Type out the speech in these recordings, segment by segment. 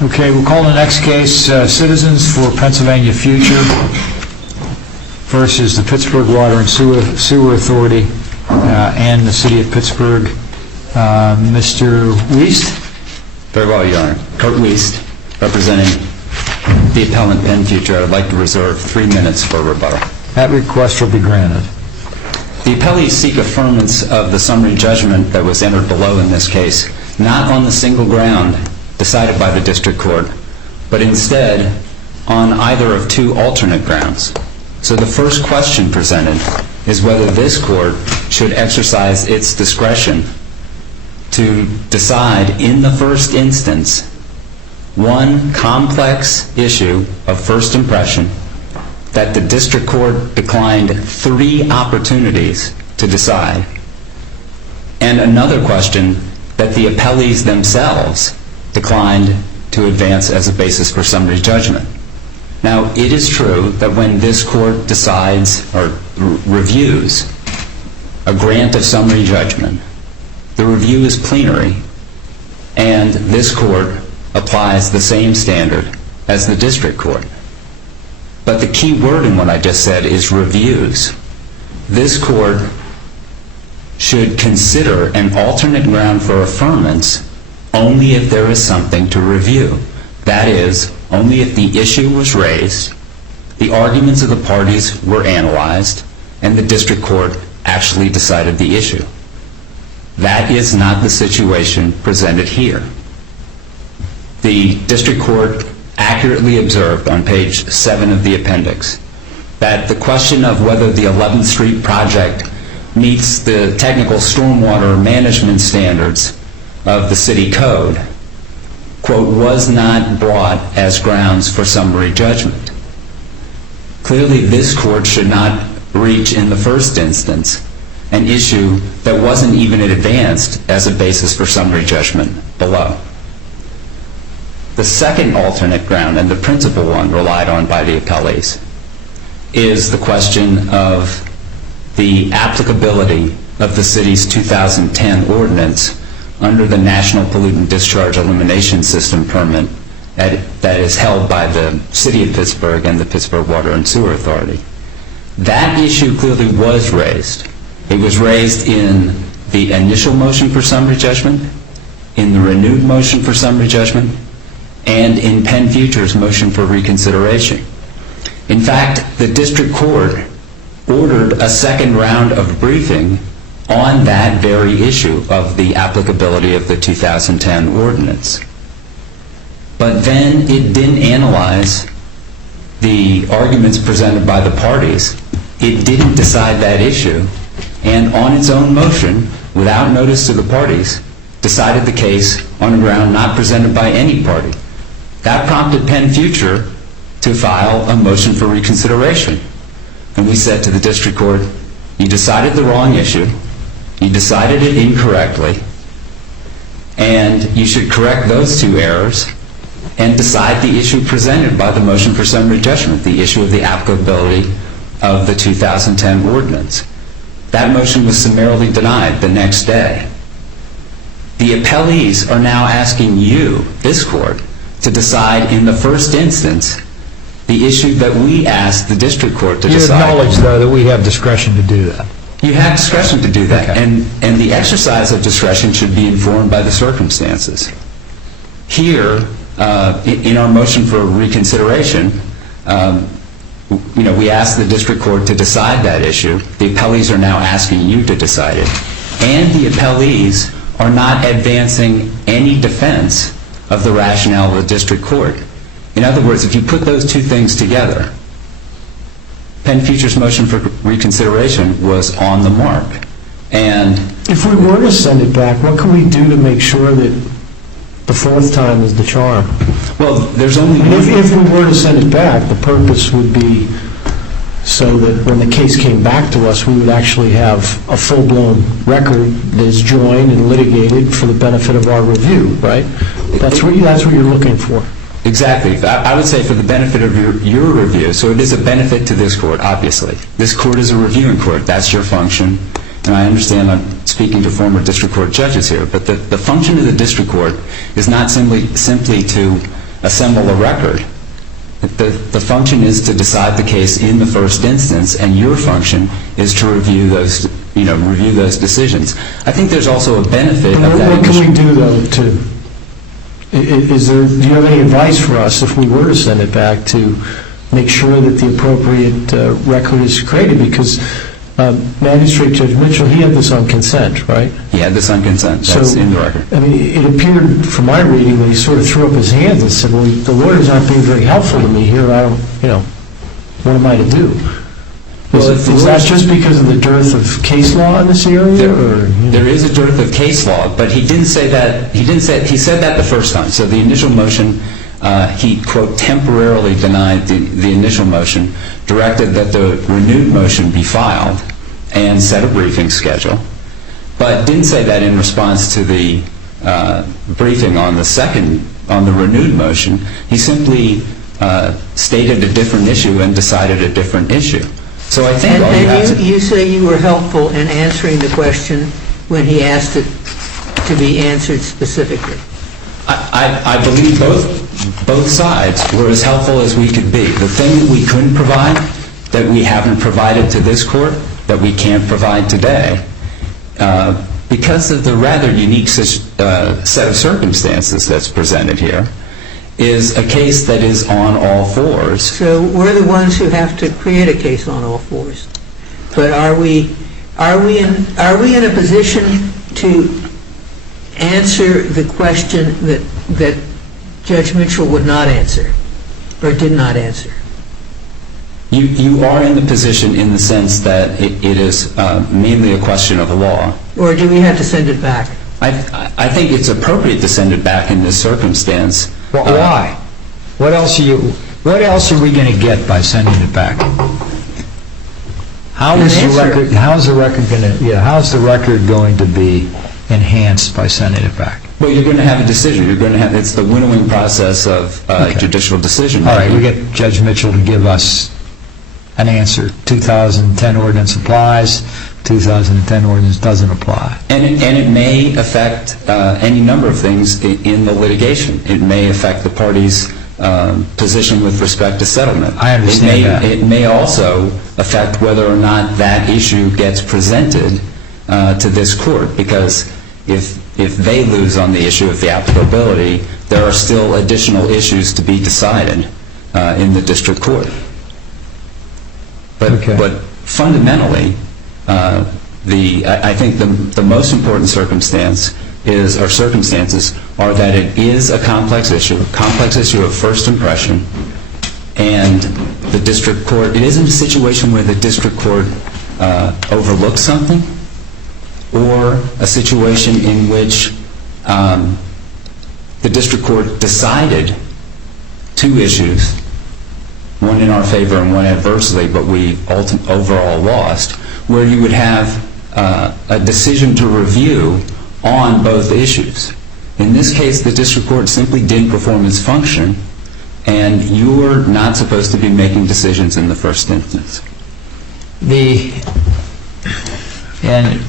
Okay, we'll call the next case Citizens for Pennsylvania Future versus the Pittsburgh Water and Sewer Authority and the City of Pittsburgh. Mr. Wiest? Very well, Your Honor. Kurt Wiest, representing the appellant Penn Future. I would like to reserve 3 minutes for rebuttal. That request will be granted. The appellees seek affirmance of the summary judgment that was entered below in this case, not on the single ground decided by the district court, but instead on either of two alternate grounds. So the first question presented is whether this court should exercise its discretion to decide in the first instance one complex issue of first impression that the district court declined 3 opportunities to decide, and another question that the appellees themselves declined to advance as a basis for summary judgment. Now, it is true that when this court decides or reviews a grant of summary judgment, the review is plenary, and this court applies the same standard as the district court. But the key word in what I just said is reviews. This court should consider an alternate ground for affirmance only if there is something to review. That is, only if the issue was raised, the arguments of the parties were analyzed, and the district court actually decided the issue. That is not the situation presented here. The district court accurately observed on page 7 of the appendix that the question of whether the 11th Street project meets the technical stormwater management standards of the city code, quote, was not brought as grounds for summary judgment. Clearly, this court should not reach in the first instance an issue that wasn't even advanced as a basis for summary judgment below. The second alternate ground, and the principal one relied on by the appellees, is the question of the applicability of the city's 2010 ordinance under the National Pollutant Discharge Elimination System permit that is held by the City of Pittsburgh and the Pittsburgh Water and Sewer Authority. That issue clearly was raised. It was raised in the initial motion for summary judgment, in the renewed motion for summary judgment, and in Penn Future's motion for reconsideration. In fact, the district court ordered a second round of briefing on that very issue of the applicability of the 2010 ordinance. But then it didn't analyze the arguments presented by the parties. It didn't decide that issue, and on its own motion, without notice to the parties, decided the case on a ground not presented by any party. That prompted Penn Future to file a motion for reconsideration. And we said to the district court, you decided the wrong issue, you decided it incorrectly, and you should correct those 2 errors and decide the issue presented by the motion for summary judgment, the issue of the applicability of the 2010 ordinance. That motion was summarily denied the next day. The appellees are now asking you, this court, to decide in the first instance the issue that we asked the district court to decide. You acknowledge, though, that we have discretion to do that. You have discretion to do that, okay. and the exercise of discretion should be informed by the circumstances. Here, in our motion for reconsideration, we asked the district court to decide that issue. The appellees are now asking you to decide it. And the appellees are not advancing any defense of the rationale of the district court. In other words, if you put those 2 things together, Penn Future's motion for reconsideration was on the mark. And if we were to send it back, what can we do to make sure that the 4th time is the charm? Well, there's only one. If we were to send it back, the purpose would be so that when the case came back to us, we would actually have a full-blown record that is joined and litigated for the benefit of our review, right? That's what you're looking for. Exactly. I would say for the benefit of your review, so it is a benefit to this court, obviously. This court is a reviewing court. That's your function. And I understand I'm speaking to former district court judges here, but the function of the district court is not simply to assemble a record. The function is to decide the case in the first instance, and your function is to review those decisions. I think there's also a benefit of that. What can we do, though, do you have any advice for us if we were to send it back to make sure that the appropriate record is created? Because Magistrate Judge Mitchell, he had this on consent, right? He had this on consent. That's in the record. I mean, it appeared from my reading that he sort of threw up his hands and said, well, the lawyers aren't being very helpful to me here. I don't, what am I to do? Is that just because of the dearth of case law in this area? There is a dearth of case law, but he didn't say that. He said that the first time. So the initial motion, he, quote, temporarily denied the initial motion, directed that the renewed motion be filed, and set a briefing schedule, but didn't say that in response to the briefing on the renewed motion. He simply stated a different issue and decided a different issue. So I think you say you were helpful in answering the question when he asked it to be answered specifically. I believe both sides were as helpful as we could be. The thing that we couldn't provide, that we haven't provided to this court, that we can't provide today, because of the rather unique set of circumstances that's presented here, is a case that is on all fours. So we're the ones who have to create a case on all fours. But are we in a position to answer the question that Judge Mitchell would not answer, or did not answer? You are in the position in the sense that it is mainly a question of law. Or do we have to send it back? I think it's appropriate to send it back in this circumstance. Well, why? What else are we going to get by sending it back? How's the record going to be enhanced by sending it back? Well, you're going to have a decision. It's the winnowing process of judicial decision making. All right, we get Judge Mitchell to give us an answer. 2010 ordinance applies, 2010 ordinance doesn't apply. And it may affect any number of things in the litigation. It may affect the party's position with respect to settlement. I understand that. It may also affect whether or not that issue gets presented to this court, because if they lose on the issue of the applicability, there are still additional issues to be decided in the district court. But fundamentally, I think the most important circumstances are that it is a complex issue of first impression, and the district court, it isn't a situation where the district court overlooks something, or a situation in which the district court decided two issues, one in our favor and one adversely, but we overall lost, where you would have a decision to review on both issues. In this case, the district court simply didn't perform its function, and you're not supposed to be making decisions in the first instance. And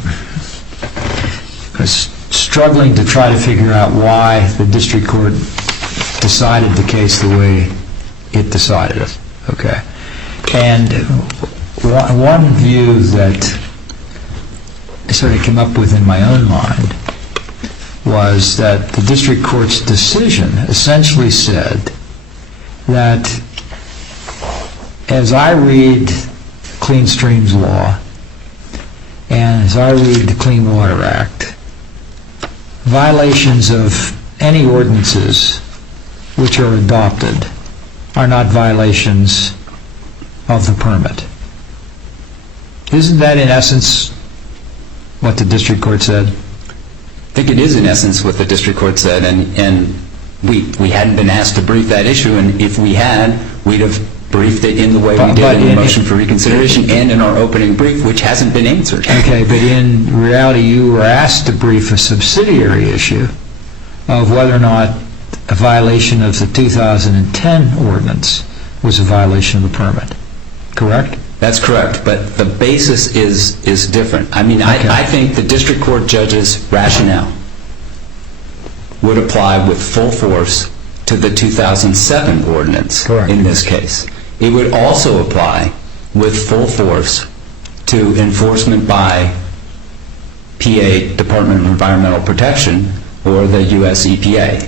I was struggling to try to figure out why the district court decided the case the way it decided it. Okay. And one view that I sort of came up with in my own mind was that the district court's decision essentially said that, as I read Clean Streams Law and as I read the Clean Water Act, violations of any ordinances which are adopted are not violations of the permit. Isn't that in essence what the district court said? I think it is in essence what the district court said, and we hadn't been asked to brief that issue, and if we had, we'd have briefed it in the way we did in the motion for reconsideration and in our opening brief, which hasn't been answered. Okay, but in reality you were asked to brief a subsidiary issue of whether or not a violation of the 2010 ordinance was a violation of the permit. Correct? That's correct, but the basis is different. I mean, okay. I think the district court judge's rationale would apply with full force to the 2007 ordinance. Correct. In this case. It would also apply with full force to enforcement by PA, Department of Environmental Protection, or the U.S. EPA.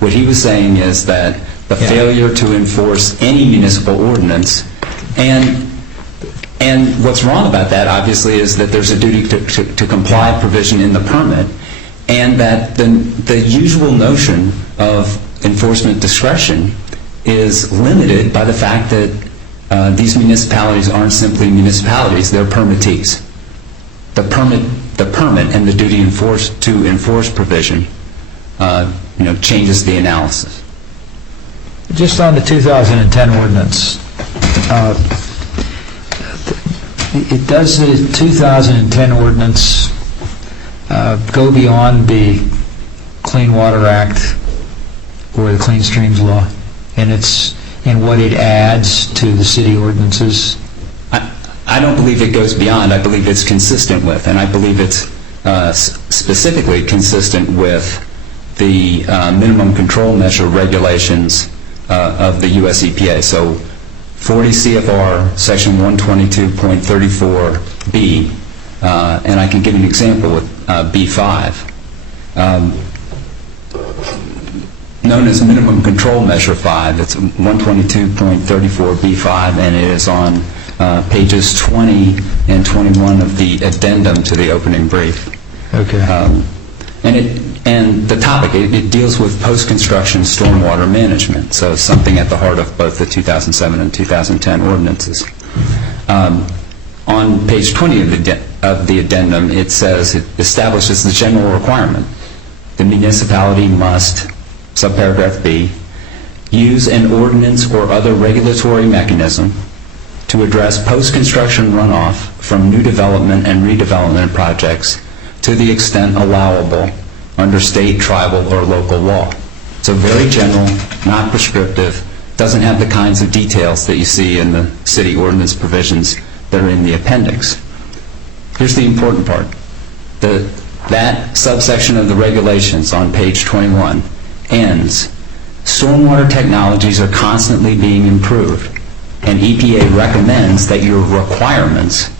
What he was saying is that the failure to enforce any municipal ordinance, and what's wrong about that, obviously, is that there's a duty to comply provision in the permit, and that the usual notion of enforcement discretion is limited by the fact that these municipalities aren't simply municipalities, they're permittees. The permit and the duty to enforce provision changes the analysis. Just on the 2010 ordinance, does the 2010 ordinance go beyond the Clean Water Act or the Clean Streams Law in what it adds to the city ordinances? I don't believe it goes beyond. I believe it's consistent with, and I believe it's specifically consistent with the minimum control measure regulations of the U.S. EPA. So 40 CFR section 122.34B, and I can give you an example with B5, known as minimum control measure 5. It's 122.34B5, and it is on pages 20 and 21 of the addendum to the opening brief. Okay. And the topic, it deals with post-construction stormwater management, so something at the heart of both the 2007 and 2010 ordinances. On page 20 of the addendum, it says it establishes the general requirement. The municipality must, subparagraph B, use an ordinance or other regulatory mechanism to address post-construction runoff from new development and redevelopment projects to the extent allowable under state, tribal, or local law. So very general, not prescriptive, doesn't have the kinds of details that you see in the city ordinance provisions that are in the appendix. Here's the important part. That subsection of the regulations on page 21 ends, stormwater technologies are constantly being improved, and EPA recommends that your requirements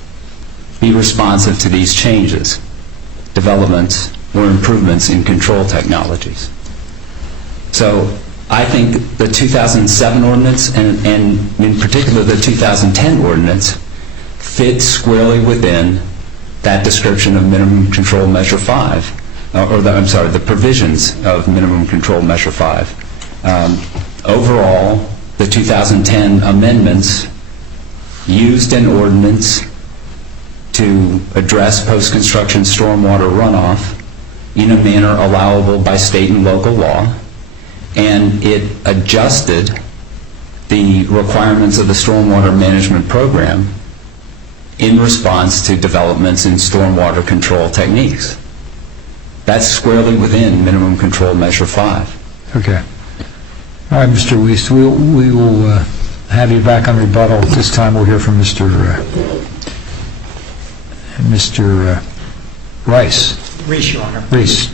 be responsive to these changes, developments, or improvements in control technologies. So I think the 2007 ordinance, and in particular the 2010 ordinance, fits squarely within that description of minimum control measure 5, the provisions of minimum control measure 5. Overall, the 2010 amendments used an ordinance to address post-construction stormwater runoff in a manner allowable by state and local law, and it adjusted the requirements of the stormwater management program in response to developments in stormwater control techniques. That's squarely within minimum control measure 5. Okay. All right, Mr. Wiest, we will have you back on rebuttal. This time we'll hear from Mr. Rice. Reese, Your Honor. Reese.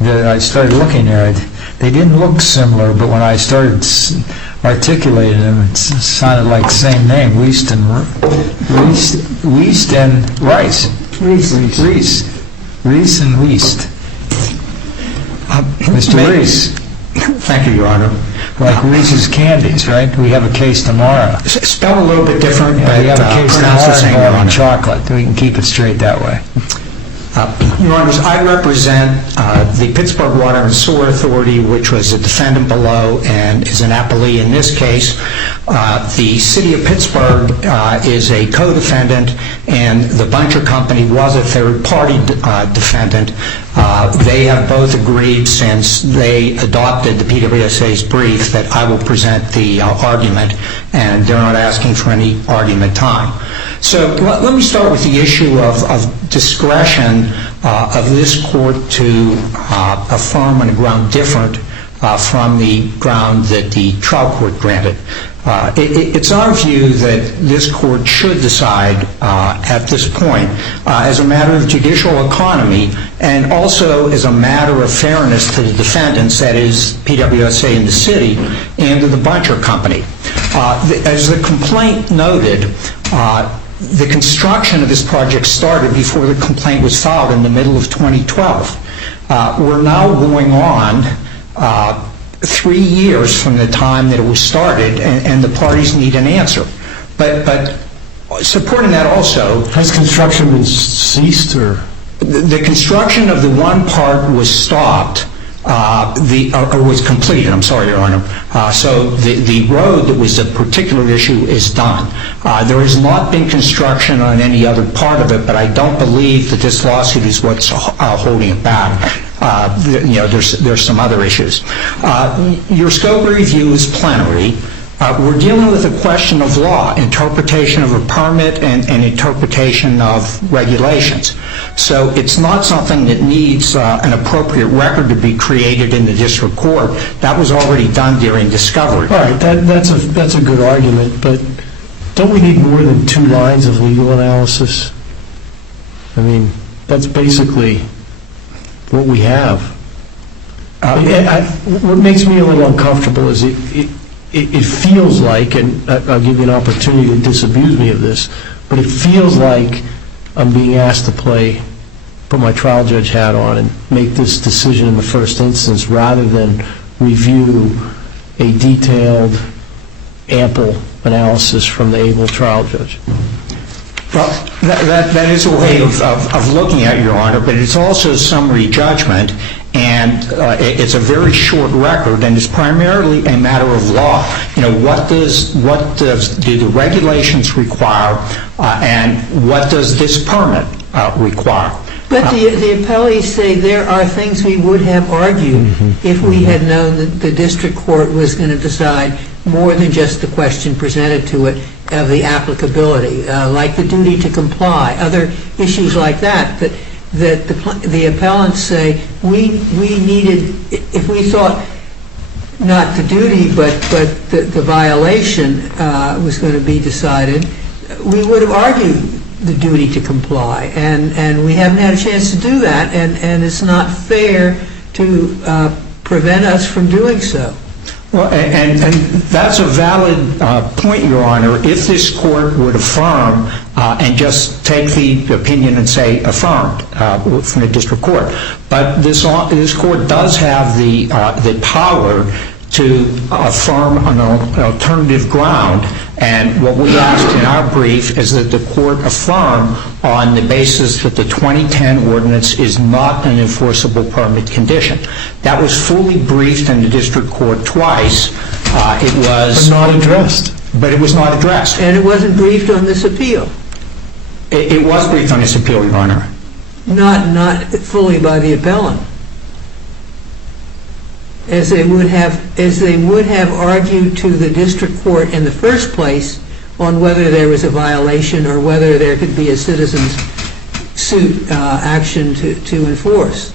I started looking there. They didn't look similar, but when I started articulating them, it sounded like the same name, Wiest and Rice. Reese and Wiest. Mr. Reese. Thank you, Your Honor. Like Reese's Candies, right? We have a case tomorrow. Spelled a little bit different, Yeah, but we have a case pronounced the same, Your tomorrow involving Honor. chocolate. We can keep it straight that way. Your Honors, I represent the Pittsburgh Water and Sewer Authority, which was a defendant below and is an appellee in this case. The City of Pittsburgh is a co-defendant, and the Buncher Company was a third-party defendant. They have both agreed, since they adopted the PWSA's brief, that I will present the argument, and they're not asking for any argument time. So let me start with the issue of discretion of this court to affirm on a ground different from the ground that the trial court granted. It's our view that this court should decide at this point, as a matter of judicial economy and also as a matter of fairness to the defendants, that is PWSA and the city, and to the Buncher Company. As the complaint noted, the construction of this project started before the complaint was filed in the middle of 2012. We're now going on 3 years from the time that it was started, and the parties need an answer. But supporting that also... Has construction been ceased, or...? The construction of the one part was stopped, or was completed, I'm sorry, Your Honor. So the road that was a particular issue is done. There has not been construction on any other part of it, but I don't believe that this lawsuit is what's holding it back. There's some other issues. Your scope review is plenary. We're dealing with a question of law, interpretation of a permit and interpretation of regulations. So it's not something that needs an appropriate record to be created in the district court. That was already done during discovery. All right, that's a good argument, but don't we need more than 2 lines of legal analysis? I mean, that's basically what we have. What makes me a little uncomfortable is it feels like, and I'll give you an opportunity to disabuse me of this, but it feels like I'm being asked to put my trial judge hat on and make this decision in the first instance rather than review a detailed, ample analysis from the able trial judge. Well, that is a way of looking at it, Your Honor, but it's also summary judgment, and it's a very short record, and it's primarily a matter of law. What do the regulations require, and what does this permit require? But the appellees say there are things we would have argued if we had known that the district court was going to decide more than just the question presented to it of the applicability, like the duty to comply, other issues like that the appellants say we needed, if we thought not the duty but the violation was going to be decided, we would have argued the duty to comply, and we haven't had a chance to do that, and it's not fair to prevent us from doing so. Well, and that's a valid point, Your Honor, if this court would affirm and just take the opinion and say affirmed from the district court. But this court does have the power to affirm on an alternative ground, and what we asked in our brief is that the court affirm on the basis that the 2010 ordinance is not an enforceable permit condition. That was fully briefed in the district court twice. It was... But not addressed. But it was not addressed. And it wasn't briefed on this appeal? It was briefed on this appeal, Your Honor. Not fully by the appellant? As they would have argued to the district court in the first place on whether there was a violation or whether there could be a citizen's suit action to enforce.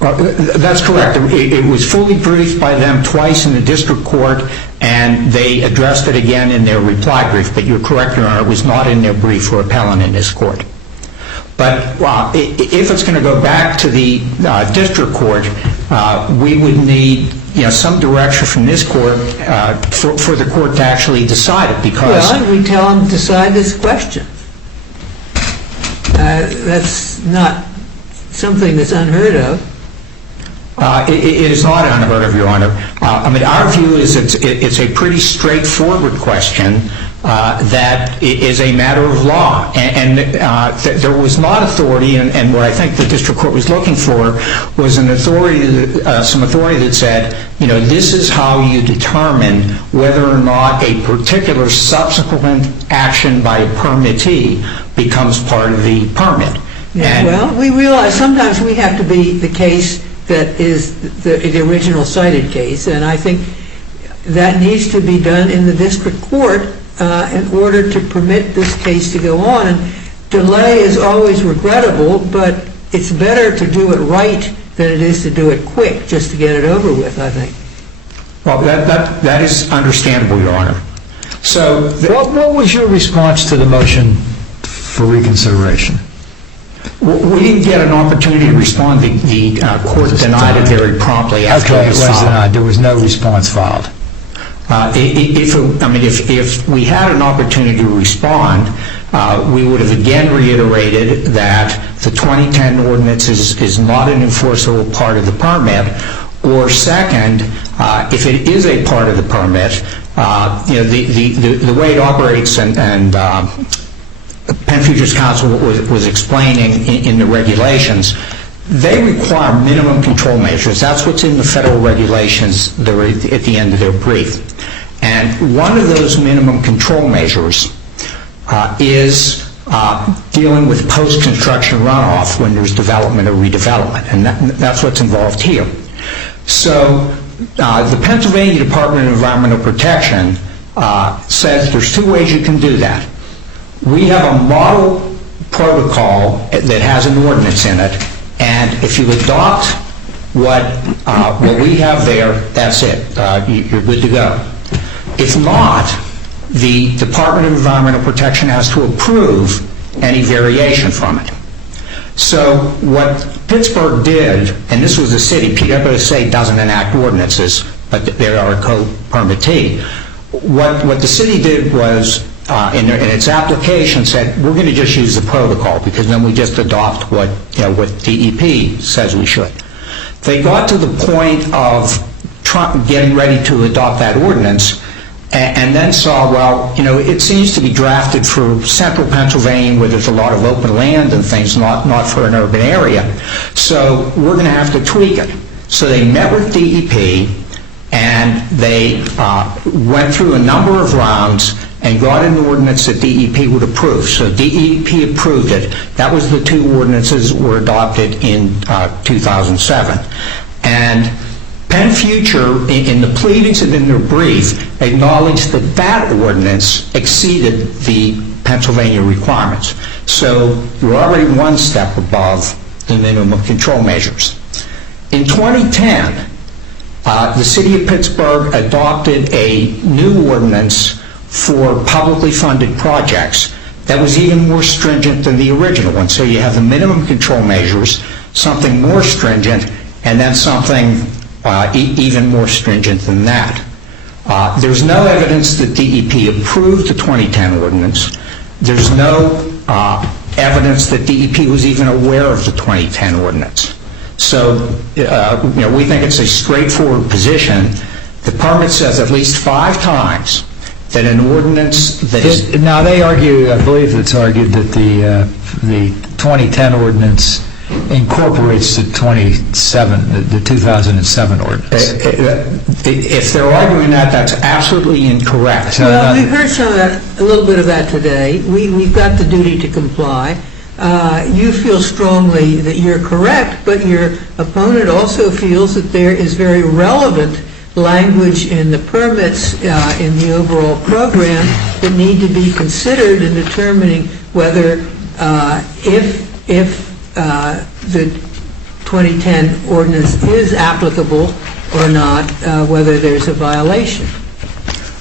That's correct. It was fully briefed by them twice in the district court, and they addressed it again in their reply brief. But you're correct, Your Honor, it was not in their brief for appellant in this court. But if it's going to go back to the district court, we would need some direction from this court for the court to actually decide it, because... Well, we tell them to decide this question. That's not something that's unheard of. It is not unheard of, Your Honor. Our view is it's a pretty straightforward question that is a matter of law. And there was not authority, and what I think the district court was looking for was some authority that said, this is how you determine whether or not a particular subsequent action by a permittee becomes part of the permit. Yeah, well, we realize sometimes we have to be the case that is the original cited case, and I think that needs to be done in the district court in order to permit this case to go on. And delay is always regrettable, but it's better to do it right than it is to do it quick, just to get it over with, I think. Well, that is understandable, Your Honor. So, What was your response to the motion for reconsideration? we didn't get an opportunity to respond. The court denied it very promptly after Okay, it it was was filed. denied. There was no response filed. If we had an opportunity to respond, we would have again reiterated that the 2010 ordinance is not an enforceable part of the permit, or second, if it is a part of the permit, the way it operates, and Penn Futures Council was explaining in the regulations, they require minimum control measures. That's what's in the federal regulations at the end of their brief. And one of those minimum control measures is dealing with post-construction runoff when there's development or redevelopment, and that's what's involved here. So the Pennsylvania Department of Environmental Protection says there's two ways you can do that. We have a model protocol that has an ordinance in it, and if you adopt what we have there, that's it. You're good to go. If not, the Department of Environmental Protection has to approve any variation from it. So what Pittsburgh did, and this was the city, PWSA doesn't enact ordinances, but they are a co-permittee. What the city did was, in its application, said, we're going to just use the protocol, because then we just adopt what DEP says we should. They got to the point of getting ready to adopt that ordinance, and then saw, well, it seems to be drafted for central Pennsylvania where there's a lot of open land and things, not for an urban area. So we're going to have to tweak it. So they met with DEP, and they went through a number of rounds and got an ordinance that DEP would approve. So DEP approved it. That was the two ordinances were adopted in 2007. And Penn Future, in the pleadings and in their brief, acknowledged that that ordinance exceeded the Pennsylvania requirements. So you're already one step above the minimum control measures. In 2010, the city of Pittsburgh adopted a new ordinance for publicly funded projects that was even more stringent than the original one. So you have the minimum control measures, something more stringent, and then something even more stringent than that. There's no evidence that DEP approved the 2010 ordinance. There's no evidence that DEP was even aware of the 2010 ordinance. So we think it's a straightforward position. The permit says at least 5 times that an ordinance that is... Now, they argue, I believe it's argued, that the 2010 ordinance incorporates the 2007 ordinance. If they're arguing that, that's absolutely incorrect. Well, we've heard a little bit of that today. We've got the duty to comply. You feel strongly that you're correct, but your opponent also feels that there is very relevant language in the permits in the overall program that need to be considered in determining whether if the 2010 ordinance is applicable or not, whether there's a violation.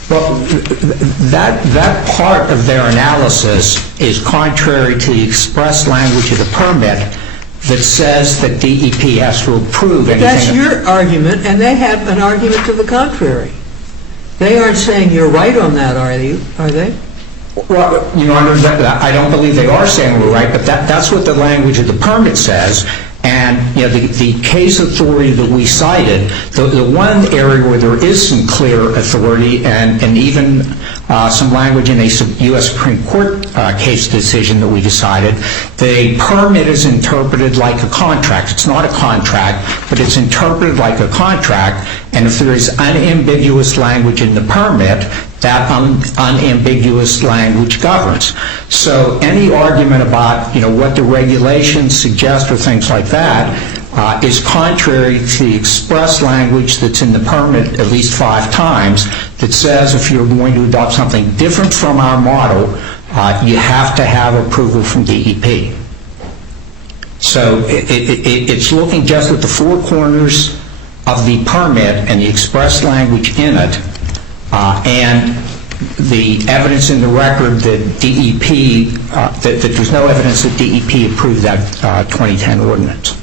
Well, that part of their analysis is contrary to the express language of the permit that says that DEP has to approve anything. That's your argument, and they have an argument to the contrary. They aren't saying you're right on that, are they? Well, Your Honor, I don't believe they are saying we're right, but that's what the language of the permit says. And the case authority that we cited, the one area where there is some clear authority and even some language in a U.S. Supreme Court case decision that we decided, the permit is interpreted like a contract. It's not a contract, but it's interpreted like a contract. And if there is unambiguous language in the permit, that unambiguous language governs. So any argument about what the regulations suggest or things like that is contrary to the express language that's in the permit at least 5 times that says if you're going to adopt something different from our model, you have to have approval from DEP. So it's looking just at the 4 corners of the permit and the express language in it, and the evidence in the record that DEP, that there's no evidence that DEP approved that 2010 ordinance.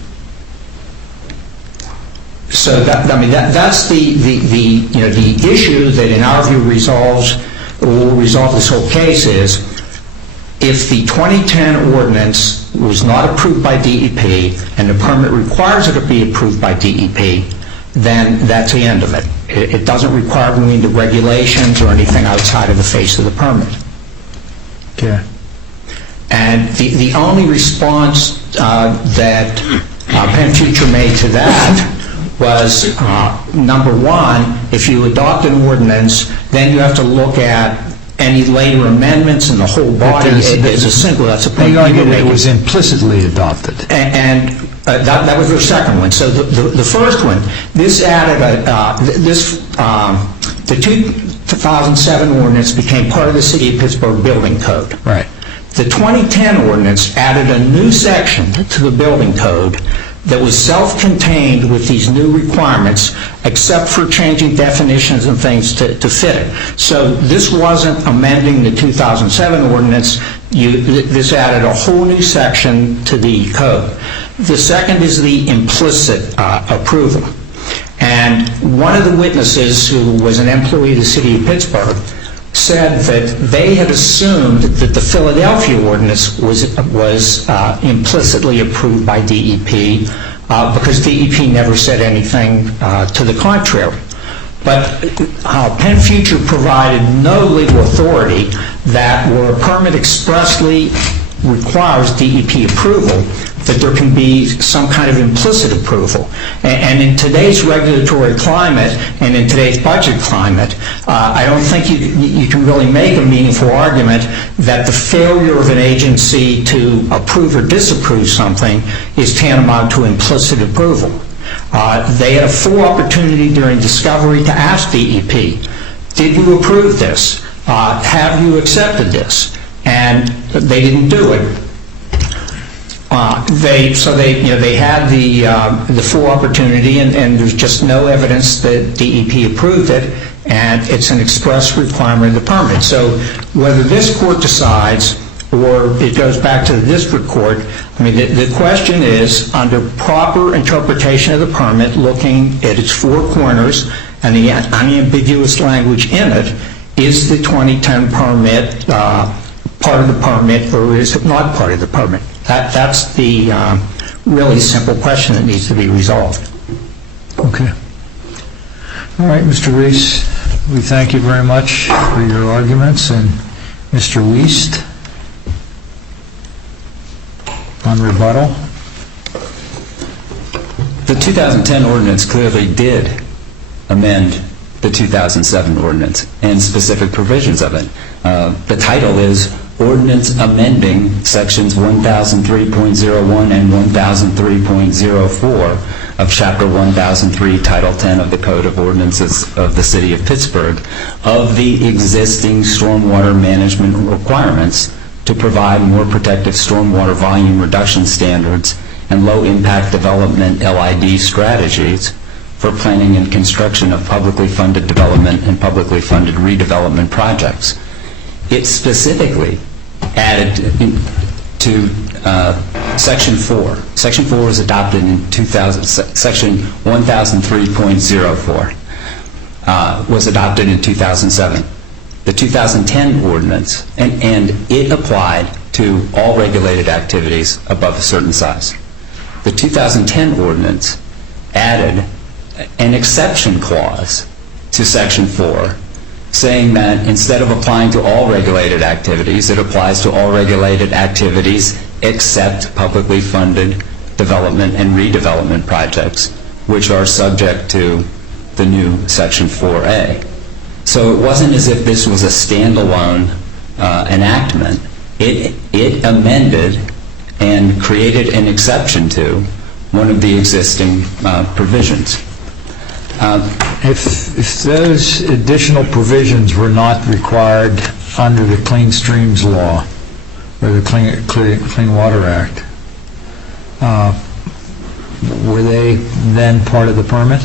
So that's the issue that in our view will resolve this whole case is, if the 2010 ordinance was not approved by DEP and the permit requires it to be approved by DEP, then that's the end of it. It doesn't require moving to regulations or anything outside of the face of the permit. Okay. And the only response that Penn Future made to that was, number one, if you adopt an ordinance, then you have to look at any later amendments, and the whole body is a single. That's a point they argued it was implicitly adopted. And that was their second one. So the first one, this added the 2007 ordinance became part of the City of Pittsburgh building code. Right. The 2010 ordinance added a new section to the building code that was self-contained with these new requirements, except for changing definitions and things to fit it. So this wasn't amending the 2007 ordinance. This added a whole new section to the code. The second is the implicit approval. And one of the witnesses, who was an employee of the City of Pittsburgh, said that they had assumed that the Philadelphia ordinance was implicitly approved by DEP because DEP never said anything to the contrary. But Penn Future provided no legal authority that where a permit expressly requires DEP approval, that there can be some kind of implicit approval. And in today's regulatory climate and in today's budget climate, I don't think you can really make a meaningful argument that the failure of an agency to approve or disapprove something is tantamount to implicit approval. They had a full opportunity during discovery to ask DEP, did you approve this? Have you accepted this? And they didn't do it. They had the full opportunity, and there's just no evidence that DEP approved it, and it's an express requirement of the permit. So whether this court decides or it goes back to the district court, I mean, the question is, under proper interpretation of the permit, looking at its four corners and the unambiguous language in it, is the 2010 permit part of the permit, or is it not part of the permit? That's the really simple question that needs to be resolved. Okay. All right, Mr. Reese, we thank you very much for your arguments. And Mr. Wiest, on rebuttal. The 2010 ordinance clearly did amend the 2007 ordinance and specific provisions of it. The title is Ordinance Amending Sections 1003.01 and 1003.04 of Chapter 1003, Title 10 of the Code of Ordinances of the City of Pittsburgh, of the existing stormwater management requirements to provide more protective stormwater volume reduction standards and low-impact development LID strategies for planning and construction of publicly funded development and publicly funded redevelopment projects. It specifically added to Section 4. Section 4 was adopted in Section 1003.04 was adopted in 2007. The 2010 ordinance, and it applied to all regulated activities above a certain size. The 2010 ordinance added an exception clause to Section 4, saying that instead of applying to all regulated activities, it applies to all regulated activities except publicly funded development and redevelopment projects, which are subject to the new Section 4A. So it wasn't as if this was a standalone enactment. It amended and created an exception to one of the existing provisions. If those additional provisions were not required under the Clean Streams Law or the Clean Water Act, were they then part of the permit?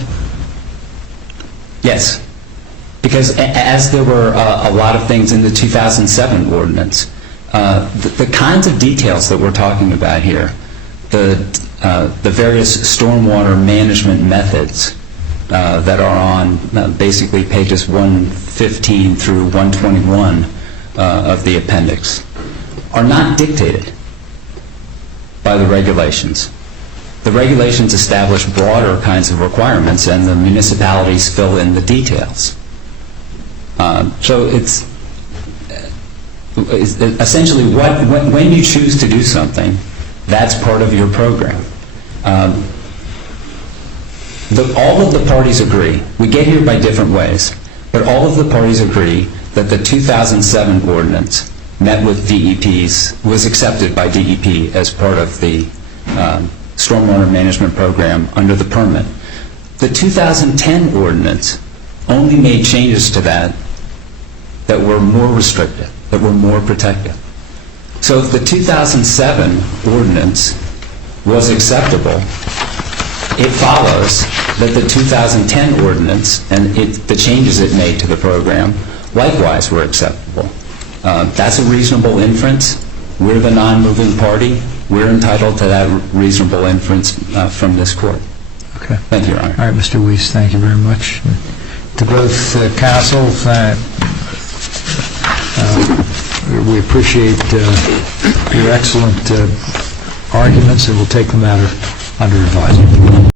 Yes, because as there were a lot of things in the 2007 ordinance, the kinds of details that we're talking about here, the various stormwater management methods that are on basically pages 115 through 121 of the appendix, are not dictated by the regulations. The regulations establish broader kinds of requirements, and the municipalities fill in the details. So it's essentially when you choose to do something, that's part of your program. All of the parties agree. We get here by different ways, but all of the parties agree that the 2007 ordinance met with DEP's, was accepted by DEP as part of the stormwater management program under the permit. The 2010 ordinance only made changes to that were more restrictive, that were more protective. So if the 2007 ordinance was acceptable, it follows that the 2010 ordinance and the changes it made to the program likewise were acceptable. That's a reasonable inference. We're the non-moving party. We're entitled to that reasonable inference from this court. Okay. Thank you, Your Honor. All right, Mr. Weiss, thank you very much. To both counsel, we appreciate your excellent arguments, and we'll take the matter under advisement.